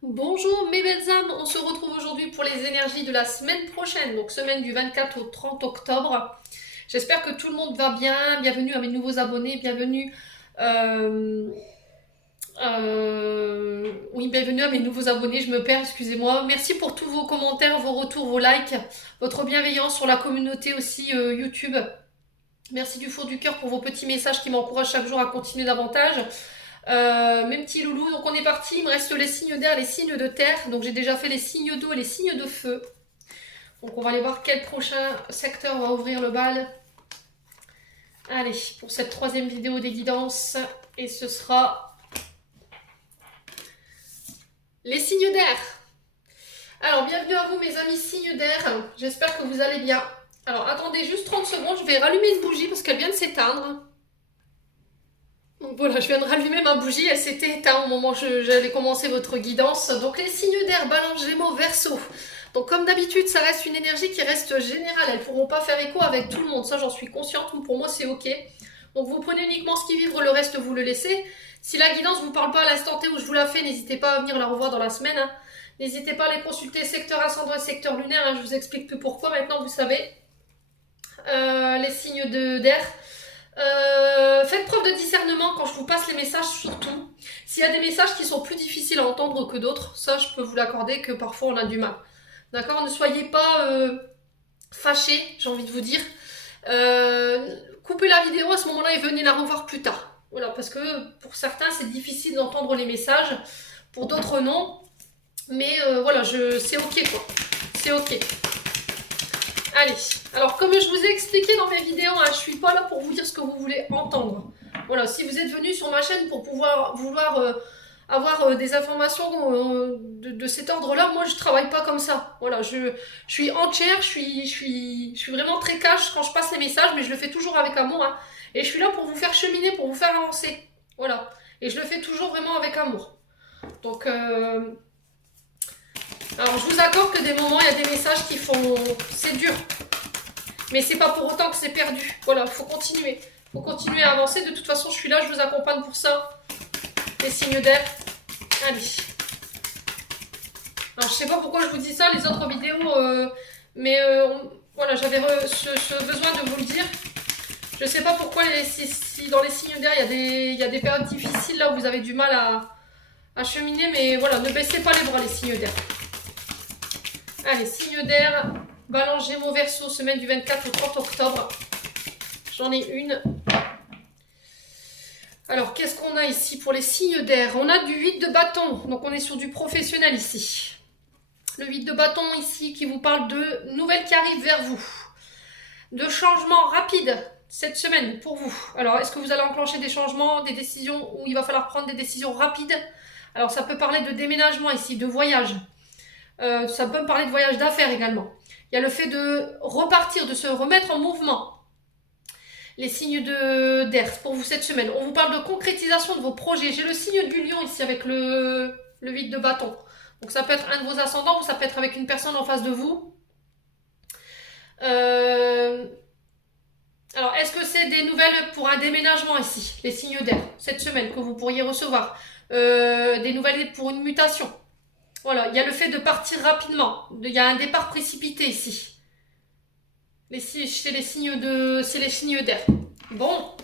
Bonjour mes belles âmes, on se retrouve aujourd'hui pour les énergies de la semaine prochaine, donc semaine du 24 au 30 octobre. J'espère que tout le monde va bien, bienvenue à mes nouveaux abonnés, bienvenue, euh, oui, bienvenue à mes nouveaux abonnés, je me perds, excusez-moi. Merci pour tous vos commentaires, vos retours, vos likes, votre bienveillance sur la communauté aussi YouTube. Merci du fond du cœur pour vos petits messages qui m'encouragent chaque jour à continuer davantage. Mes petits loulous, donc on est parti. Il me reste les signes d'air, les signes de terre. Donc j'ai déjà fait les signes d'eau et les signes de feu. Donc on va aller voir quel prochain secteur va ouvrir le bal. Allez, pour cette troisième vidéo des guidances. Et ce sera les signes d'air. Alors bienvenue à vous mes amis signes d'air. J'espère que vous allez bien. Alors attendez juste 30 secondes, je vais rallumer une bougie parce qu'elle vient de s'éteindre. Donc voilà, je viens de rallumer ma bougie, elle s'était éteinte au moment où j'allais commencer votre guidance. Donc les signes d'air, balance, gémeaux, verseau. Donc comme d'habitude, ça reste une énergie qui reste générale. Elles ne pourront pas faire écho avec tout le monde, ça j'en suis consciente, pour moi c'est ok. Donc vous prenez uniquement ce qui vibre, le reste vous le laissez. Si la guidance ne vous parle pas à l'instant T où je vous la fais, n'hésitez pas à venir la revoir dans la semaine. Hein. N'hésitez pas à les consulter secteur ascendant et secteur lunaire, hein. Je vous explique plus pourquoi, maintenant vous savez. Les signes d'air. Faites preuve de discernement quand je vous passe les messages, surtout. S'il y a des messages qui sont plus difficiles à entendre que d'autres, ça je peux vous l'accorder que parfois on a du mal. D'accord. Ne soyez pas fâchés, j'ai envie de vous dire. Coupez la vidéo à ce moment-là et venez la revoir plus tard. Voilà, parce que pour certains c'est difficile d'entendre les messages, pour d'autres non. Mais voilà, c'est ok quoi. C'est ok. Allez, alors comme je vous ai expliqué dans mes vidéos, hein, je suis pas là pour vous dire ce que vous voulez entendre. Voilà, si vous êtes venu sur ma chaîne pour vouloir avoir des informations de cet ordre-là, moi je travaille pas comme ça. Voilà, je suis entière, je suis vraiment très cash quand je passe les messages, mais je le fais toujours avec amour. Hein, et je suis là pour vous faire cheminer, pour vous faire avancer. Voilà, et je le fais toujours vraiment avec amour. Donc, alors je vous accorde que des moments, il y a des messages qui font... C'est dur. Mais c'est pas pour autant que c'est perdu. Voilà, faut continuer. Faut continuer à avancer. De toute façon, je suis là, je vous accompagne pour ça. Les signes d'air. Allez. Alors, je sais pas pourquoi je vous dis ça, les autres vidéos, mais voilà, j'avais ce besoin de vous le dire. Je sais pas pourquoi, si dans les signes d'air, il y a des périodes difficiles là où vous avez du mal à cheminer, mais voilà, ne baissez pas les bras, les signes d'air. Allez, signes d'air, Balance, Gémeaux, Verseau, semaine du 24 au 30 octobre. J'en ai une. Alors, qu'est-ce qu'on a ici pour les signes d'air? On a du 8 de bâton, donc on est sur du professionnel ici. Le 8 de bâton ici qui vous parle de nouvelles qui arrivent vers vous. De changements rapides cette semaine pour vous. Alors, est-ce que vous allez enclencher des changements, des décisions où il va falloir prendre des décisions rapides? Alors, ça peut parler de déménagement ici, de voyage. Ça peut me parler de voyage d'affaires également. Il y a le fait de repartir, de se remettre en mouvement. Les signes d'air pour vous cette semaine. On vous parle de concrétisation de vos projets. J'ai le signe du lion ici avec le 8 de bâton. Donc ça peut être un de vos ascendants ou ça peut être avec une personne en face de vous. Alors, est-ce que c'est des nouvelles pour un déménagement ici? Les signes d'air, cette semaine, que vous pourriez recevoir. Des nouvelles pour une mutation. Voilà, il y a le fait de partir rapidement. Il y a un départ précipité ici. C'est les signes d'air. Bon.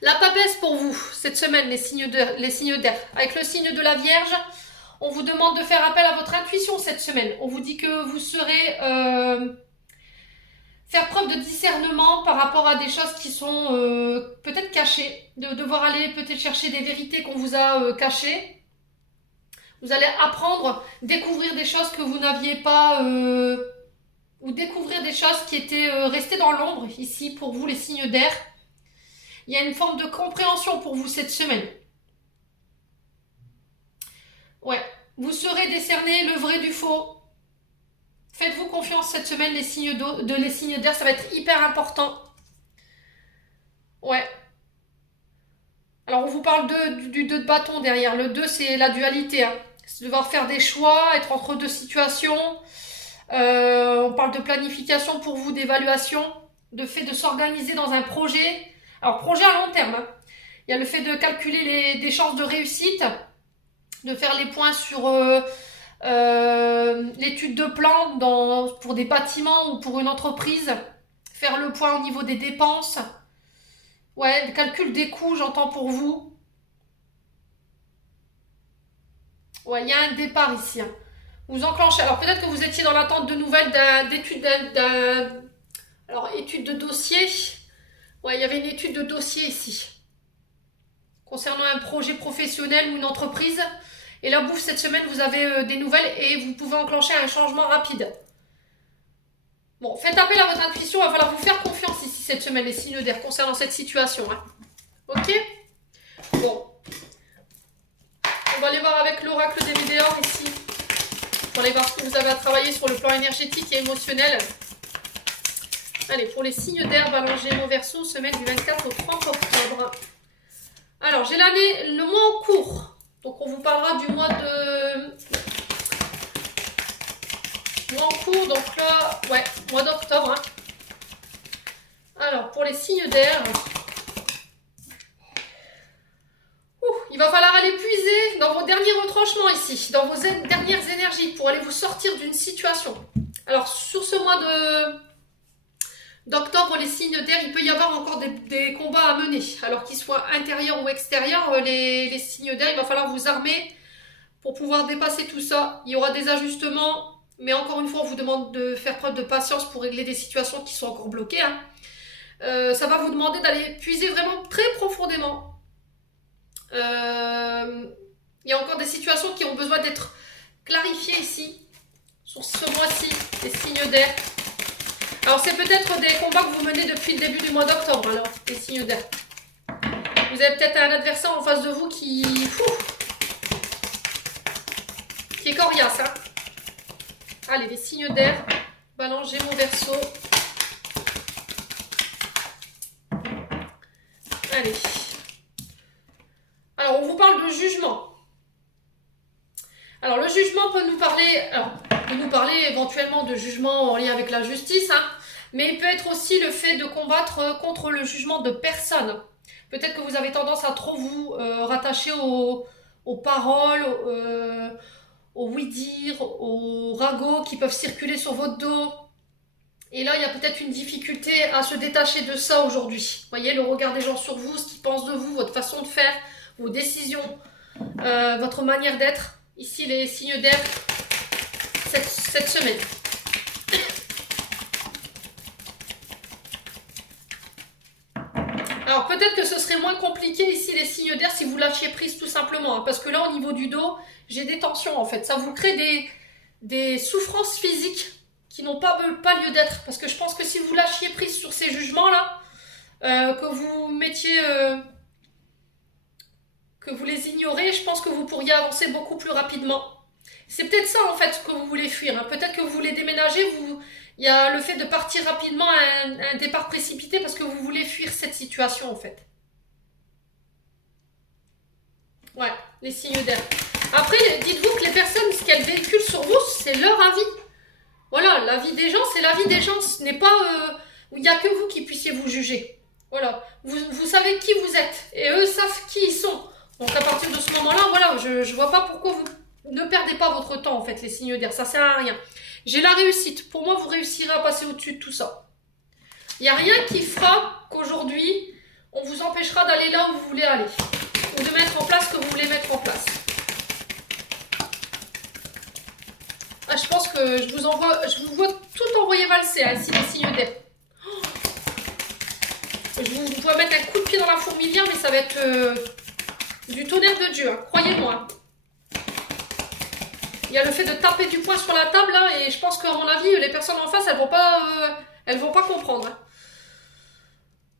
La papesse pour vous, cette semaine, les signes d'air. Avec le signe de la Vierge, on vous demande de faire appel à votre intuition cette semaine. On vous dit que vous serez... faire preuve de discernement par rapport à des choses qui sont peut-être cachées. De devoir aller peut-être chercher des vérités qu'on vous a cachées. Vous allez apprendre, découvrir des choses que vous n'aviez pas... ou découvrir des choses qui étaient restées dans l'ombre, ici, pour vous, les signes d'air. Il y a une forme de compréhension pour vous cette semaine. Ouais, vous saurez décerner le vrai du faux. Faites-vous confiance cette semaine, les signes d'air, ça va être hyper important. Ouais. Alors, on vous parle du 2 de bâton derrière. Le 2, c'est la dualité. Hein. C'est devoir faire des choix, être entre deux situations. On parle de planification pour vous, d'évaluation, de fait de s'organiser dans un projet. Alors, projet à long terme. Hein. Il y a le fait de calculer des chances de réussite. de faire les points sur l'étude de plan pour des bâtiments ou pour une entreprise, faire le point au niveau des dépenses, ouais, le calcul des coûts, j'entends pour vous. Ouais, il y a un départ ici, hein. Vous enclenchez. Alors peut-être que vous étiez dans l'attente de nouvelles d'études alors étude de dossier. Ouais, il y avait une étude de dossier ici concernant un projet professionnel ou une entreprise. Et la bouffe, cette semaine, vous avez des nouvelles et vous pouvez enclencher un changement rapide. Bon, faites appel à votre intuition, il va falloir vous faire confiance ici cette semaine, les signes d'air, concernant cette situation, hein. Ok? Bon. On va aller voir avec l'oracle des Médéors ici. Pour aller voir ce que vous avez à travailler sur le plan énergétique et émotionnel. Allez, pour les signes d'air, Balance, Gémeaux, Verseau, semaine du 24 au 30 octobre. Alors, j'ai l'année, le mois en cours. Donc, on vous parlera du mois en cours. Donc là, ouais, mois d'octobre, hein. Alors, pour les signes d'air, il va falloir aller puiser dans vos derniers retranchements ici, dans vos dernières énergies pour aller vous sortir d'une situation. Alors, sur ce mois d'octobre, les signes d'air, il peut y avoir encore des combats à mener. Alors qu'ils soient intérieurs ou extérieurs, les signes d'air, il va falloir vous armer pour pouvoir dépasser tout ça. Il y aura des ajustements, mais encore une fois, on vous demande de faire preuve de patience pour régler des situations qui sont encore bloquées, hein. Ça va vous demander d'aller puiser vraiment très profondément. Il y a encore des situations qui ont besoin d'être clarifiées ici, sur ce mois-ci, les signes d'air. Alors c'est peut-être des combats que vous menez depuis le début du mois d'octobre, alors, les signes d'air. Vous avez peut-être un adversaire en face de vous qui est coriace, hein. Allez, les signes d'air, Balance, Gémeaux, Verseau. Allez. Alors, on vous parle de jugement. Alors, le jugement peut nous parler éventuellement de jugement en lien avec la justice, hein, mais il peut être aussi le fait de combattre contre le jugement de personnes. Peut-être que vous avez tendance à trop vous rattacher aux paroles, aux oui-dire, aux ragots qui peuvent circuler sur votre dos. Et là, il y a peut-être une difficulté à se détacher de ça aujourd'hui. Vous voyez, le regard des gens sur vous, ce qu'ils pensent de vous, votre façon de faire, vos décisions, votre manière d'être. Ici, les signes d'air, cette semaine. Alors, peut-être que ce serait moins compliqué ici, les signes d'air, si vous lâchiez prise tout simplement, hein, parce que là, au niveau du dos, j'ai des tensions, en fait. Ça vous crée des souffrances physiques qui n'ont pas lieu d'être. Parce que je pense que si vous lâchiez prise sur ces jugements-là, que vous mettiez... que vous les ignorez, je pense que vous pourriez avancer beaucoup plus rapidement. C'est peut-être ça, en fait, que vous voulez fuir, hein. Peut-être que vous voulez déménager, il y a le fait de partir rapidement à un départ précipité parce que vous voulez fuir cette situation, en fait. Ouais, les signes d'air. Après, dites-vous que les personnes, ce qu'elles véhiculent sur vous, c'est leur avis. Voilà, la vie des gens, c'est la vie des gens. Ce n'est pas... il n'y a que vous qui puissiez vous juger. Voilà, vous savez qui vous êtes. Et eux savent qui ils sont. Donc à partir de ce moment-là, voilà, je vois pas pourquoi vous ne perdez pas votre temps, en fait, les signes d'air. Ça sert à rien. J'ai la réussite. Pour moi, vous réussirez à passer au-dessus de tout ça. Il n'y a rien qui fera qu'aujourd'hui, on vous empêchera d'aller là où vous voulez aller. Ou de mettre en place ce que vous voulez mettre en place. Ah, je pense que je vous vois tout envoyer valser, hein, ici, les signes d'air. Oh, je vous dois mettre un coup de pied dans la fourmilière, mais ça va être du tonnerre de Dieu, hein, croyez-moi. Il y a le fait de taper du poing sur la table, là, et je pense qu'à mon avis, les personnes en face, elles vont pas comprendre, hein.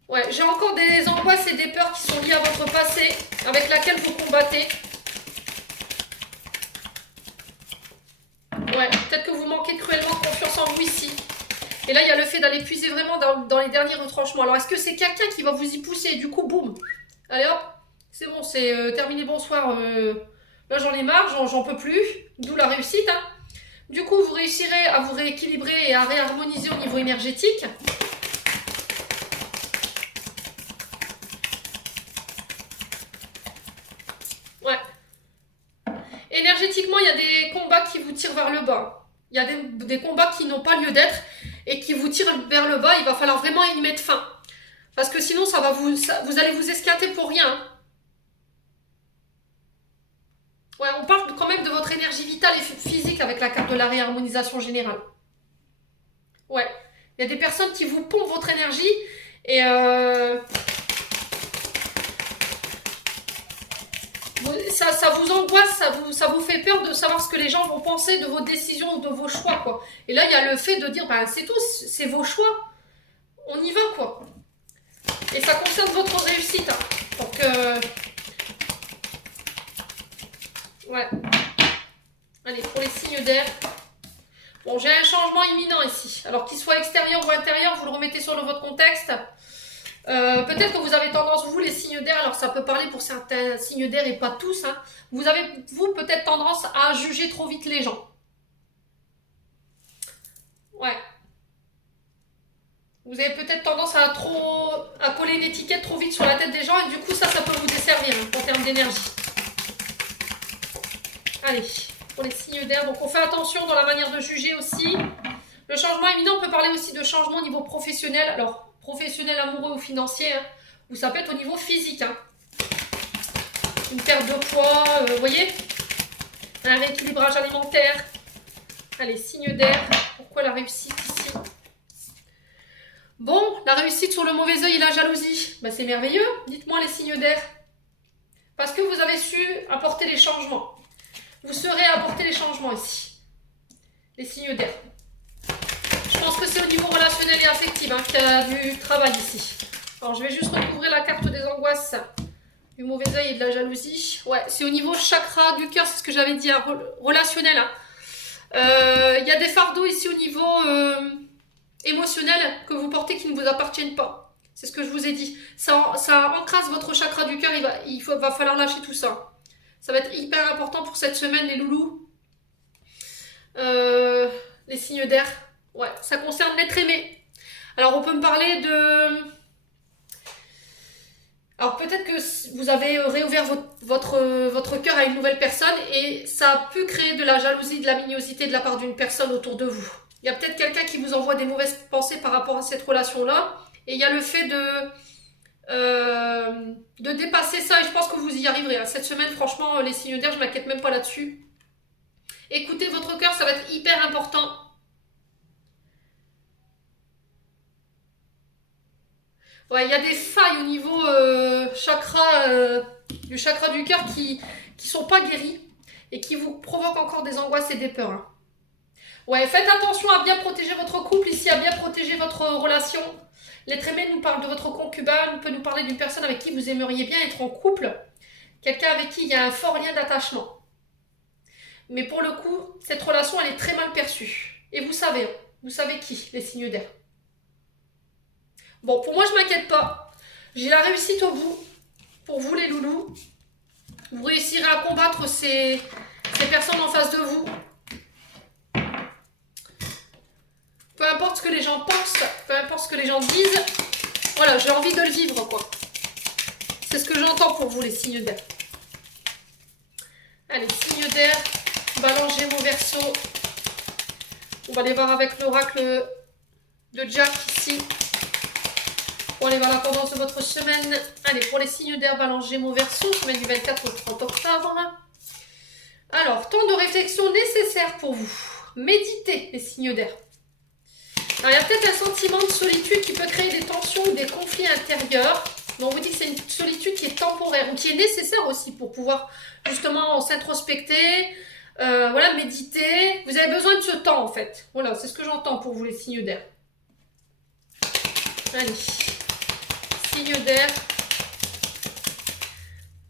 Ouais, j'ai encore des angoisses et des peurs qui sont liées à votre passé, avec laquelle vous combattez. Ouais, peut-être que vous manquez cruellement de confiance en vous ici. Et là, il y a le fait d'aller puiser vraiment dans les derniers retranchements. Alors, est-ce que c'est quelqu'un qui va vous y pousser? Du coup, boum. Allez hop, c'est bon, c'est terminé, bonsoir. Là, j'en ai marre, j'en peux plus. D'où la réussite, hein. Du coup, vous réussirez à vous rééquilibrer et à réharmoniser au niveau énergétique. Ouais. effectivement, il y a des combats qui vous tirent vers le bas. Il y a des combats qui n'ont pas lieu d'être et qui vous tirent vers le bas. Il va falloir vraiment y mettre fin. Parce que sinon, vous allez vous esquinter pour rien. Ouais, on parle quand même de votre énergie vitale et physique avec la carte de la réharmonisation générale. Ouais, il y a des personnes qui vous pompent votre énergie et ça vous angoisse, ça vous fait peur de savoir ce que les gens vont penser de vos décisions ou de vos choix, quoi. Et là, il y a le fait de dire, bah, c'est tout, c'est vos choix. On y va, quoi. Et ça concerne votre réussite. Hein. Donc, ouais. Allez, pour les signes d'air. Bon, j'ai un changement imminent ici. Alors, qu'il soit extérieur ou intérieur, vous le remettez sur votre contexte. Peut-être que vous avez tendance, vous les signes d'air, alors ça peut parler pour certains signes d'air et pas tous, hein, vous avez, vous, peut-être tendance à juger trop vite les gens. Ouais. Vous avez peut-être tendance à coller une étiquette trop vite sur la tête des gens et du coup ça peut vous desservir hein, en termes d'énergie. Allez, pour les signes d'air, donc on fait attention dans la manière de juger aussi. Le changement imminent, on peut parler aussi de changement au niveau professionnel. Alors, professionnel, amoureux ou financier, hein, ou ça peut être au niveau physique. Hein. Une perte de poids, vous voyez, un rééquilibrage alimentaire. Allez, signe d'air. Pourquoi la réussite ici? Bon, la réussite sur le mauvais œil et la jalousie. Ben, c'est merveilleux. Dites-moi les signes d'air. Parce que vous avez su apporter les changements. Vous saurez apporter les changements ici. Les signes d'air. Je pense que c'est au niveau relationnel et affectif hein, qu'il y a du travail ici. Alors, je vais juste recouvrir la carte des angoisses, du mauvais œil et de la jalousie. Ouais, c'est au niveau chakra du cœur, c'est ce que j'avais dit, hein, relationnel. Hein. Il y a des fardeaux ici au niveau émotionnel que vous portez qui ne vous appartiennent pas. C'est ce que je vous ai dit. Ça encrasse votre chakra du cœur, va falloir lâcher tout ça. Ça va être hyper important pour cette semaine, les loulous. Les signes d'air. Ouais, ça concerne l'être aimé. Alors, on peut me parler de... Alors, peut-être que vous avez réouvert votre cœur à une nouvelle personne et ça a pu créer de la jalousie, de la mignosité de la part d'une personne autour de vous. Il y a peut-être quelqu'un qui vous envoie des mauvaises pensées par rapport à cette relation-là. Et il y a le fait de dépasser ça et je pense que vous y arriverez. Hein. Cette semaine, franchement, les signes d'air, je ne m'inquiète même pas là-dessus. Écoutez votre cœur, ça va être hyper important. Ouais, il y a des failles au niveau du chakra du cœur qui sont pas guéries et qui vous provoquent encore des angoisses et des peurs. Hein. Ouais, faites attention à bien protéger votre couple ici, à bien protéger votre relation. L'être aimé nous parle de votre concubin, peut nous parler d'une personne avec qui vous aimeriez bien être en couple. Quelqu'un avec qui il y a un fort lien d'attachement. Mais pour le coup, cette relation, elle est très mal perçue. Et vous savez qui, les signes d'air. Bon, pour moi, je ne m'inquiète pas. J'ai la réussite au bout. Pour vous, les loulous. Vous réussirez à combattre ces personnes en face de vous. Peu importe ce que les gens pensent, peu importe ce que les gens disent. Voilà, j'ai envie de le vivre, quoi. C'est ce que j'entends pour vous, les signes d'air. Allez, signes d'air. Balance, Gémeaux, Verseau. On va aller voir avec l'oracle de Jack ici. Pour aller voir la tendance de votre semaine. Allez, pour les signes d'air, Balance, Gémeaux, Verseau, semaine du 24 au 30 octobre. Alors, temps de réflexion nécessaire pour vous. Méditez, les signes d'air. Alors, il y a peut-être un sentiment de solitude qui peut créer des tensions ou des conflits intérieurs. Mais on vous dit que c'est une solitude qui est temporaire ou qui est nécessaire aussi pour pouvoir justement s'introspecter, voilà, méditer. Vous avez besoin de ce temps en fait. Voilà, c'est ce que j'entends pour vous les signes d'air. Allez, signes d'air.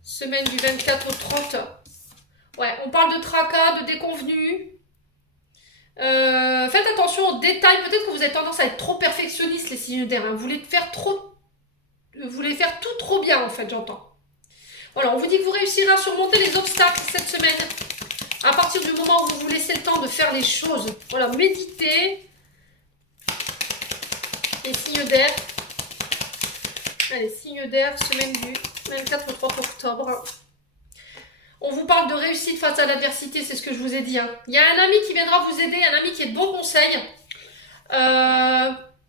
Semaine du 24 au 30. Ouais, on parle de tracas, de déconvenus. Faites attention aux détails. Peut-être que vous avez tendance à être trop perfectionniste, les signes d'air. Hein. Vous voulez faire tout trop bien, en fait, j'entends. Voilà, on vous dit que vous réussirez à surmonter les obstacles cette semaine. À partir du moment où vous vous laissez le temps de faire les choses. Voilà, méditez. Les signes d'air. Allez, signes d'air, semaine du 24 au 30 octobre. On vous parle de réussite face à l'adversité, c'est ce que je vous ai dit. Hein. Il y a un ami qui viendra vous aider, un ami qui est de bons conseils,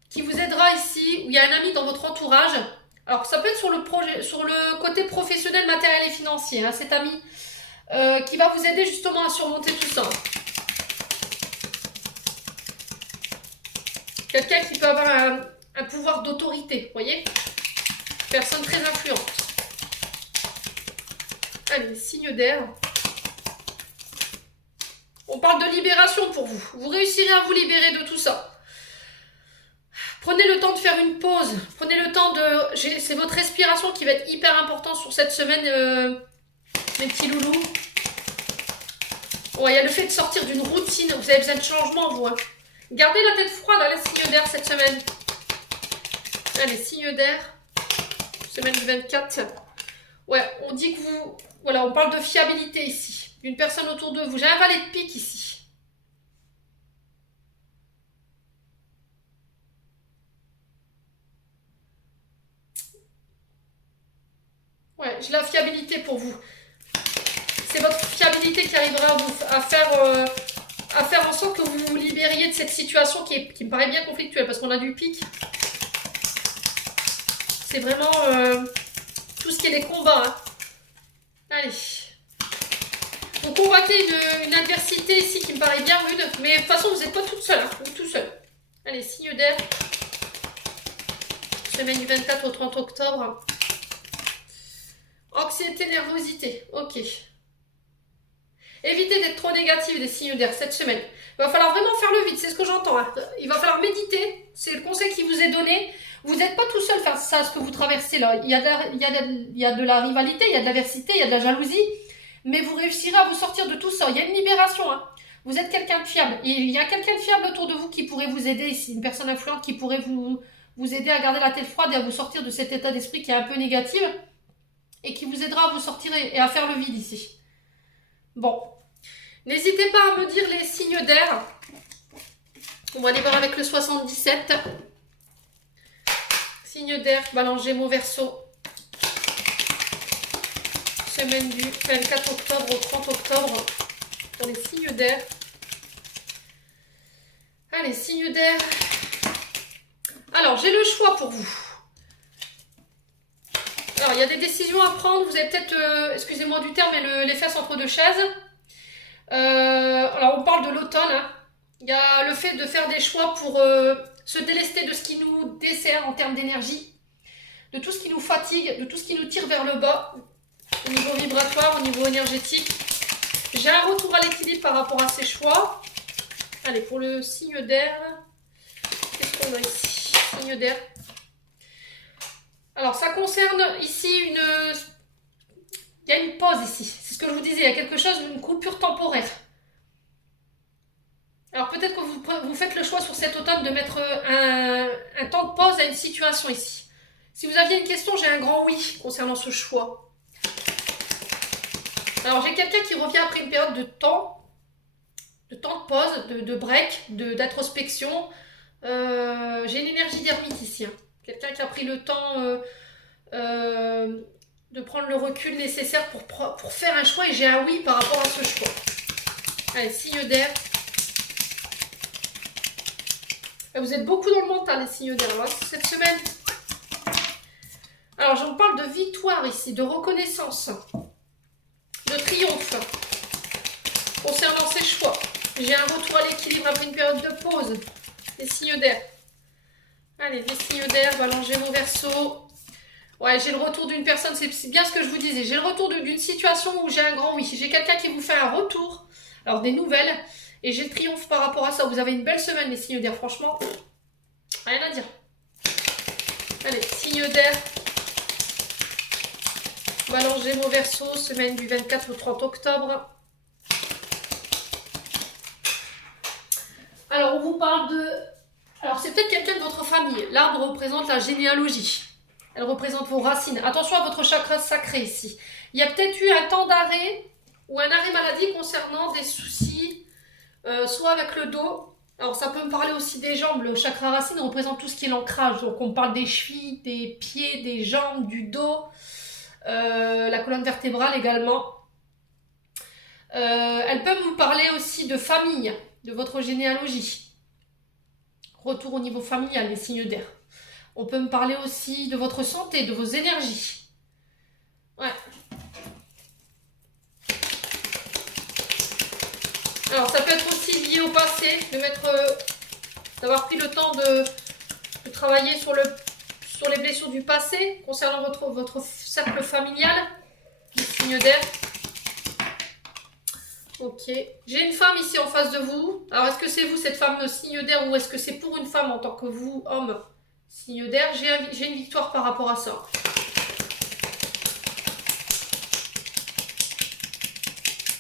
qui vous aidera ici, ou il y a un ami dans votre entourage. Alors ça peut être sur le côté professionnel, matériel et financier, hein, cet ami qui va vous aider justement à surmonter tout ça. Quelqu'un qui peut avoir un pouvoir d'autorité, vous voyez? Personne très influente. Allez, signe d'air. On parle de libération pour vous. Vous réussirez à vous libérer de tout ça. Prenez le temps de faire une pause. Prenez le temps de... C'est votre respiration qui va être hyper importante sur cette semaine, mes petits loulous. Ouais, il y a le fait de sortir d'une routine. Vous avez besoin de changement, vous. Hein. Gardez la tête froide à la signe d'air cette semaine. Allez, signe d'air. Semaine du 24. Ouais, on dit que vous... Voilà, on parle de fiabilité ici. D'une personne autour de vous. J'ai un valet de pique ici. Ouais, j'ai la fiabilité pour vous. C'est votre fiabilité qui arrivera à faire en sorte que vous vous libériez de cette situation qui me paraît bien conflictuelle parce qu'on a du pic. C'est vraiment tout ce qui est les combats. Hein. Allez. Vous combattez une adversité ici qui me paraît bien rude, mais de toute façon, vous n'êtes pas toute seule. Hein, ou tout seul. Allez, signe d'air. Semaine du 24 au 30 octobre. Anxiété, nervosité. Ok. Évitez d'être trop négatif des signes d'air cette semaine. Il va falloir vraiment faire le vide, c'est ce que j'entends. Hein. Il va falloir méditer, c'est le conseil qui vous est donné. Vous n'êtes pas tout seul face à ce que vous traversez là. Il y a de la rivalité, il y a de l'adversité, il y a de la jalousie. Mais vous réussirez à vous sortir de tout ça. Il y a une libération. Hein. Vous êtes quelqu'un de fiable. Et il y a quelqu'un de fiable autour de vous qui pourrait vous aider ici. Une personne influente qui pourrait vous aider à garder la tête froide et à vous sortir de cet état d'esprit qui est un peu négatif. Et qui vous aidera à vous sortir et à faire le vide ici. Bon. N'hésitez pas à me dire les signes d'air. On va aller voir avec le 77. Signe d'air, Balance Gémeaux Verseau. Semaine du 24 octobre au 30 octobre. Pour les signes d'air. Allez, signes d'air. Alors, j'ai le choix pour vous. Alors, il y a des décisions à prendre. Vous avez peut-être, excusez-moi du terme, mais les fesses entre deux chaises. Alors, on parle de l'automne. Hein. Il y a le fait de faire des choix pour se délester de ce qui nous dessert en termes d'énergie, de tout ce qui nous fatigue, de tout ce qui nous tire vers le bas, au niveau vibratoire, au niveau énergétique. J'ai un retour à l'équilibre par rapport à ces choix. Allez, pour le signe d'air, qu'est-ce qu'on a ici? Signe d'air. Alors, ça concerne ici il y a une pause ici. C'est ce que je vous disais, il y a quelque chose, une coupure temporaire. Alors, peut-être que vous faites le choix sur cet automne de mettre un temps de pause à une situation ici. Si vous aviez une question, j'ai un grand oui concernant ce choix. Alors, j'ai quelqu'un qui revient après une période de temps de pause, de break, d'introspection. J'ai une énergie d'ermite ici. Hein. Quelqu'un qui a pris le temps de prendre le recul nécessaire pour faire un choix et j'ai un oui par rapport à ce choix. Allez, signe d'air. Vous êtes beaucoup dans le mental, les signes d'air, cette semaine. Alors, j'en parle de victoire ici, de reconnaissance, de triomphe concernant ces choix. J'ai un retour à l'équilibre après une période de pause. Les signes d'air. Allez, les signes d'air, Balance Gémeaux Verseau. Ouais, j'ai le retour d'une personne, c'est bien ce que je vous disais. J'ai le retour d'une situation où j'ai un grand oui. J'ai quelqu'un qui vous fait un retour, alors des nouvelles, et j'ai le triomphe par rapport à ça. Vous avez une belle semaine, les signes d'air, franchement. Rien à dire. Allez, signes d'air. Balance Gémeaux Verseau, semaine du 24 au 30 octobre. Alors, on vous parle de... Alors, c'est peut-être quelqu'un de votre famille. L'arbre représente la généalogie. Elle représente vos racines. Attention à votre chakra sacré ici. Il y a peut-être eu un temps d'arrêt ou un arrêt maladie concernant des soucis, soit avec le dos. Alors, ça peut me parler aussi des jambes. Le chakra racine représente tout ce qui est l'ancrage. Donc, on parle des chevilles, des pieds, des jambes, du dos, la colonne vertébrale également. Elles peuvent vous parler aussi de famille, de votre généalogie. Retour au niveau familial, les signes d'air. On peut me parler aussi de votre santé, de vos énergies. Ouais. Alors, ça peut être aussi lié au passé, d'avoir pris le temps de travailler sur les blessures du passé concernant votre cercle familial, les signes d'air. Ok. J'ai une femme ici en face de vous. Alors, est-ce que c'est vous, cette femme de signe d'air, ou est-ce que c'est pour une femme en tant que vous, homme, signe d'air? J'ai une victoire par rapport à ça.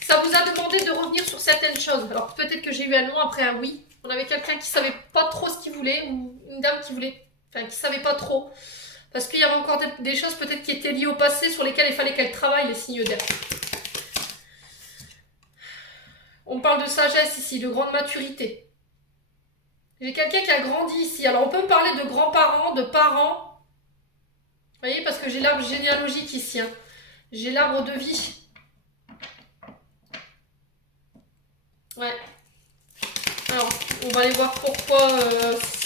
Ça vous a demandé de revenir sur certaines choses. Alors, peut-être que j'ai eu un non après un oui. On avait quelqu'un qui savait pas trop ce qu'il voulait, ou une dame qui voulait, enfin, qui savait pas trop. Parce qu'il y avait encore des choses peut-être qui étaient liées au passé sur lesquelles il fallait qu'elle travaille, les signes d'air. On parle de sagesse ici, de grande maturité. J'ai quelqu'un qui a grandi ici. Alors, on peut me parler de grands-parents, de parents. Vous voyez, parce que j'ai l'arbre généalogique ici. Hein. J'ai l'arbre de vie. Ouais. Alors, on va aller voir pourquoi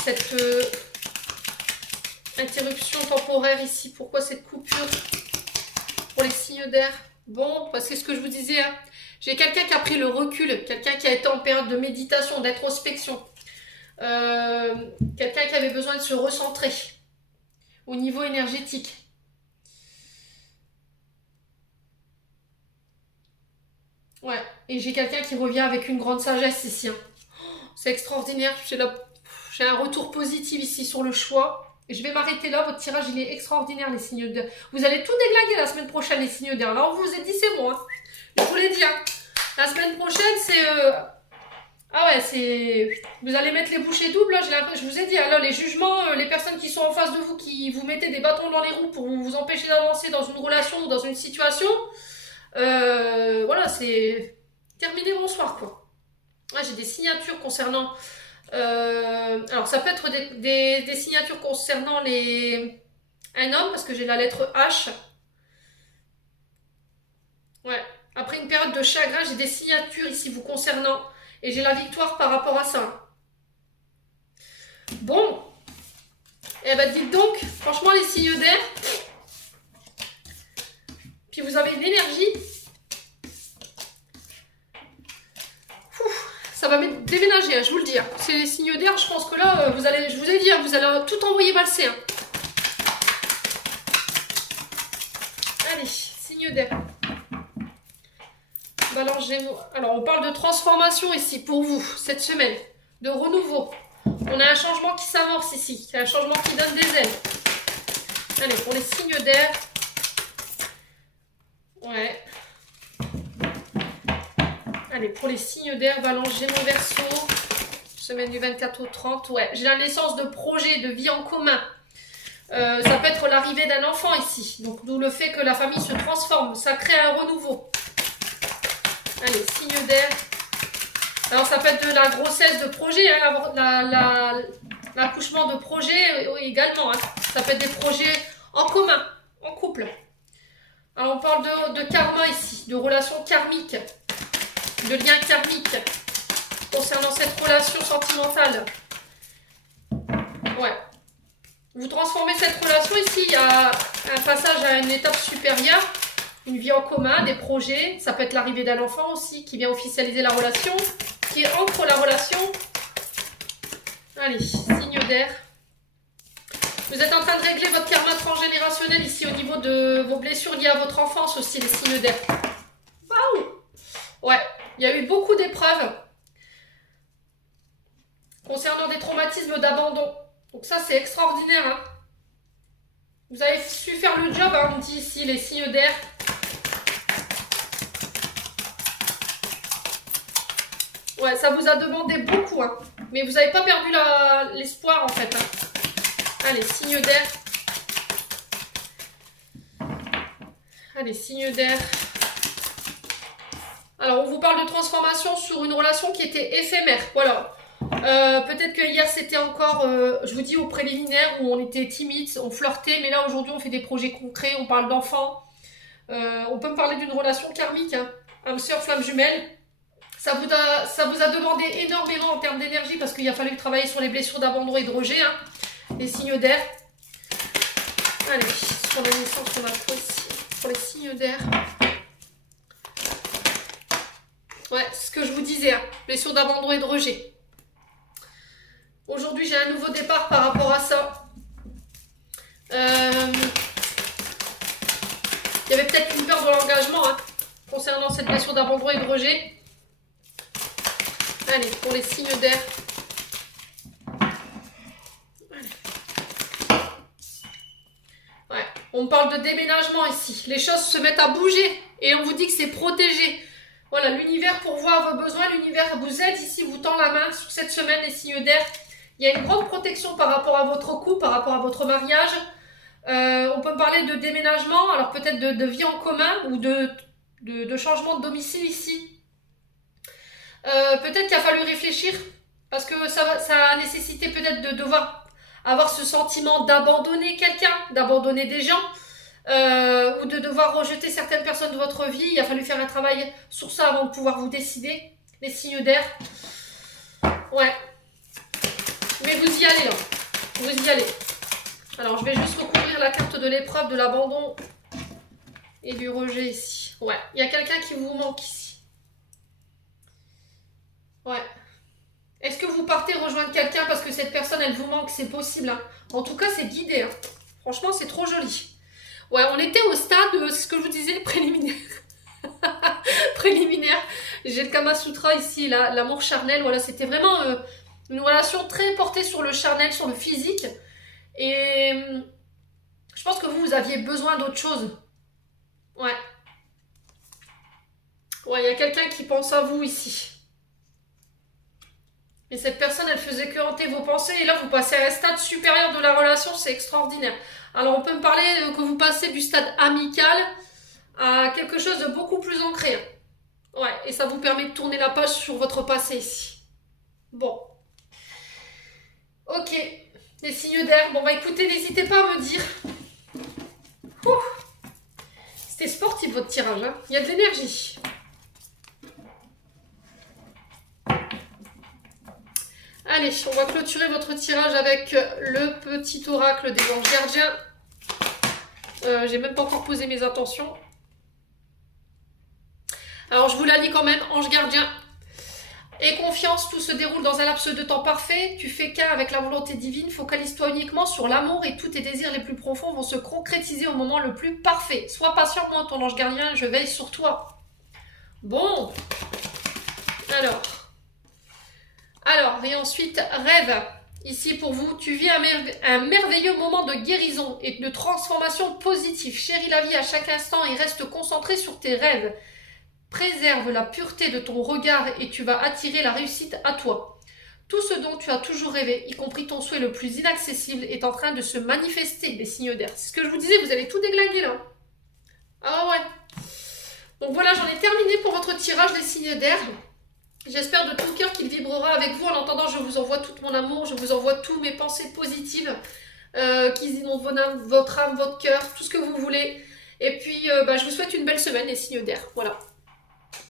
cette interruption temporaire ici. Pourquoi cette coupure pour les signes d'air. Bon, bah, c'est ce que je vous disais. Hein. J'ai quelqu'un qui a pris le recul. Quelqu'un qui a été en période de méditation, d'introspection. Quelqu'un qui avait besoin de se recentrer au niveau énergétique. Ouais, et j'ai quelqu'un qui revient avec une grande sagesse ici. Hein. C'est extraordinaire. J'ai un retour positif ici sur le choix. Et je vais m'arrêter là. Votre tirage, il est extraordinaire, les signes d'air. Vous allez tout déglinguer la semaine prochaine, les signes d'air. Là, on vous a dit, c'est bon. Hein. Je vous l'ai dit. Hein. La semaine prochaine, c'est... Ah ouais, c'est... Vous allez mettre les bouchées doubles. Là, je vous ai dit, hein, là, les jugements, les personnes qui sont en face de vous, qui vous mettez des bâtons dans les roues pour vous empêcher d'avancer dans une relation ou dans une situation... voilà, c'est terminé, bonsoir quoi. Ouais, j'ai des signatures concernant... alors ça peut être des signatures concernant un homme, parce que j'ai la lettre H. Ouais, après une période de chagrin, j'ai des signatures ici vous concernant. Et j'ai la victoire par rapport à ça. Bon. Eh ben dites donc, franchement les signes d'air... Puis vous avez une énergie. Ça va déménager, hein, je vous le dis. Hein. C'est les signes d'air, je pense que là, je vous ai dit, hein, vous allez tout envoyer valser. Hein. Allez, signe d'air. Balance Gémeaux. Alors, on parle de transformation ici pour vous, cette semaine. De renouveau. On a un changement qui s'amorce ici. C'est un changement qui donne des ailes. Allez, pour les signes d'air... Ouais. Allez, pour les signes d'air, Balance, Gémeaux, Verseau, semaine du 24 au 30. Ouais, j'ai la naissance de projets, de vie en commun. Ça peut être l'arrivée d'un enfant ici. Donc, d'où le fait que la famille se transforme. Ça crée un renouveau. Allez, signes d'air. Alors, ça peut être de la grossesse de projet, hein, l'accouchement de projet également. Hein. Ça peut être des projets en commun, en couple. Alors, on parle de karma ici, de relations karmiques, de liens karmiques concernant cette relation sentimentale. Ouais. Vous transformez cette relation ici, il y a un passage à une étape supérieure, une vie en commun, des projets. Ça peut être l'arrivée d'un enfant aussi qui vient officialiser la relation, qui ancre la relation. Allez, signe d'air. Vous êtes en train de régler votre karma transgénérationnel ici au niveau de vos blessures liées à votre enfance aussi, les signes d'air. Waouh! Ouais, il y a eu beaucoup d'épreuves concernant des traumatismes d'abandon. Donc ça, c'est extraordinaire. Hein. Vous avez su faire le job, hein, on dit ici, les signes d'air. Ouais, ça vous a demandé beaucoup. Hein. Mais vous n'avez pas perdu l'espoir, en fait. Hein. Allez, signe d'air. Allez, signe d'air. Alors, on vous parle de transformation sur une relation qui était éphémère. Voilà. Peut-être que hier, c'était encore, je vous dis, au préliminaire, où on était timide, on flirtait. Mais là, aujourd'hui, on fait des projets concrets, on parle d'enfants. On peut me parler d'une relation karmique. Hein. âme sœur, flamme jumelle. Ça vous a demandé énormément en termes d'énergie parce qu'il a fallu travailler sur les blessures d'abandon et de rejet, hein, les signes d'air. Allez, sur la naissance, on a quoi ici? Pour les signes d'air. Ouais, c'est ce que je vous disais, hein, blessures d'abandon et de rejet. Aujourd'hui, j'ai un nouveau départ par rapport à ça. Il y avait peut-être une peur de l'engagement, hein, concernant cette blessure d'abandon et de rejet. Allez, pour les signes d'air. Ouais, on parle de déménagement ici. Les choses se mettent à bouger et on vous dit que c'est protégé. Voilà, l'univers pourvoit vos besoins, l'univers vous aide ici, vous tend la main sur cette semaine, les signes d'air. Il y a une grande protection par rapport à votre couple, par rapport à votre mariage. On peut parler de déménagement, alors peut-être de vie en commun ou de changement de domicile ici. Peut-être qu'il a fallu réfléchir parce que ça a nécessité peut-être de devoir avoir ce sentiment d'abandonner quelqu'un, d'abandonner des gens ou de devoir rejeter certaines personnes de votre vie. Il a fallu faire un travail sur ça avant de pouvoir vous décider. Les signes d'air. Ouais. Mais vous y allez là. Vous y allez. Alors je vais juste recouvrir la carte de l'épreuve, de l'abandon et du rejet ici. Ouais. Il y a quelqu'un qui vous manque ici. Ouais. Est-ce que vous partez rejoindre quelqu'un parce que cette personne, elle vous manque? C'est possible. Hein. En tout cas, c'est guidé. Hein. Franchement, c'est trop joli. Ouais, on était au stade, ce que je vous disais, préliminaire. Préliminaire. J'ai le Kama Sutra ici, l'amour charnel. Voilà, c'était vraiment une relation très portée sur le charnel, sur le physique. Et je pense que vous aviez besoin d'autre chose. Ouais. Ouais, il y a quelqu'un qui pense à vous ici. Et cette personne, elle faisait que hanter vos pensées. Et là, vous passez à un stade supérieur de la relation. C'est extraordinaire. Alors, on peut me parler que vous passez du stade amical à quelque chose de beaucoup plus ancré. Ouais, et ça vous permet de tourner la page sur votre passé ici. Bon. Ok. Les signes d'air. Bon, bah écoutez, n'hésitez pas à me dire. C'était sportif, votre tirage. Hein. Il y a de l'énergie. Allez, on va clôturer votre tirage avec le petit oracle des anges gardiens. J'ai même pas encore posé mes intentions. Alors, je vous la lis quand même, ange gardien. Aie confiance, tout se déroule dans un laps de temps parfait. Tu fais qu'un avec la volonté divine. Focalise-toi uniquement sur l'amour et tous tes désirs les plus profonds vont se concrétiser au moment le plus parfait. Sois patient, moi, ton ange gardien, je veille sur toi. Bon. Alors, et ensuite, rêve. Ici pour vous, tu vis un merveilleux moment de guérison et de transformation positive. Chéris la vie à chaque instant et reste concentré sur tes rêves. Préserve la pureté de ton regard et tu vas attirer la réussite à toi. Tout ce dont tu as toujours rêvé, y compris ton souhait le plus inaccessible, est en train de se manifester, les signes d'air. C'est ce que je vous disais, vous allez tout déglinguer là. Ah ouais. Donc voilà, j'en ai terminé pour votre tirage des signes d'air. J'espère de tout cœur qu'il vibrera avec vous. En attendant, je vous envoie tout mon amour, je vous envoie toutes mes pensées positives qui inondent votre âme, votre cœur, tout ce que vous voulez. Et puis, je vous souhaite une belle semaine, les signes d'air. Voilà.